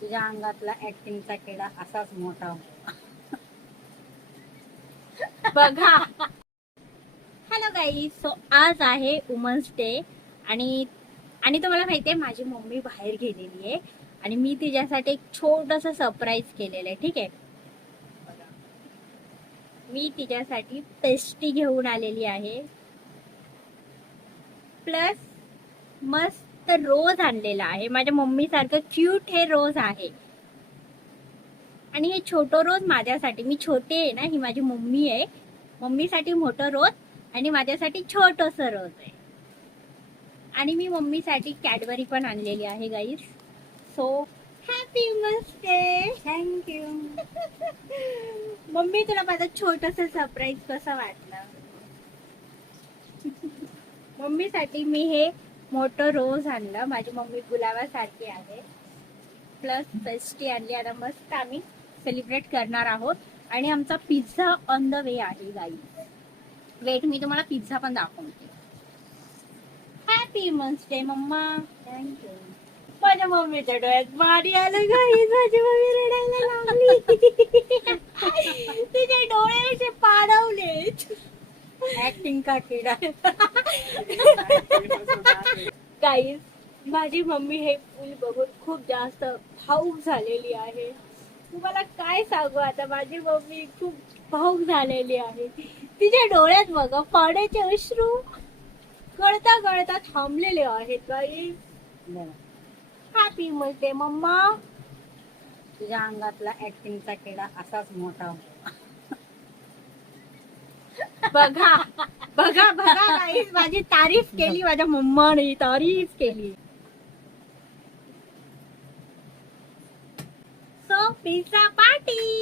तुझ्या अंगातला ऍक्टिंगचा किडा असाच मोठा हो. बघा. हॅलो गाईज, सो आज आहे वुमन्स डे आणि आणि तुम्हाला माहितीये माझी मम्मी बाहेर गेलेली आहे आणि मी तिच्यासाठी एक छोटस सरप्राईज केलेलं आहे. ठीक आहे, मी तिच्यासाठी पेस्ट्री घेऊन आलेली आहे, प्लस मस्त रोज आणलेला आहे. माझ्या मम्मी सारखं क्यूट हे रोज आहे आणि हे छोटं रोज माझ्यासाठी, मी छोटे आहे ना, ही माझी मम्मी आहे, मम्मीसाठी मोठं रोज आणि माझ्यासाठी छोटस रोज आहे. आणि मी मम्मीसाठी कॅडबरी पण आणलेली आहे guys. So happy women's day. Thank you. Mummy, तुला माझं छोटस सरप्राईज कसं वाटलं? मम्मीसाठी मी हे मोठं रोज आणलं, माझी मम्मी गुलाबासारखी आहे, प्लस पेस्ट्री आणली. आता मस्त आम्ही सेलिब्रेट करणार आहोत आणि आमचा पिझ्झा ऑन द वे आहे गाईस. वेट, मी तुम्हाला पिझ्झा पण दाखवते. हॅपी वुमन्स डे मम्मा. थँक्यू. माझ्या मम्मीच्या डोळ्यात पाणी आलं गाईस. माझी मम्मी रडायला लागली. तिचे डोळे असे पाडवले. ऍक्टिंग का किडा. गाईस, माझी मम्मी हे फुल बघून खूप जास्त भावूक झालेली आहे. तुम्हाला काय सांगू, आता माझी मम्मी खूप भावूक झालेली आहे. तिच्या डोळ्यात बघा पाण्याचे अश्रू गळता गळता थांबलेले आहेत guys. Happy women's day mamma. तुझ्या अंगातला ऍक्टिंगचा किडा असाच मोठा हो. बघा बघा बघा गाईस, माझी तारीफ केली, माझ्या मम्माने तारीफ केली. So pizza party.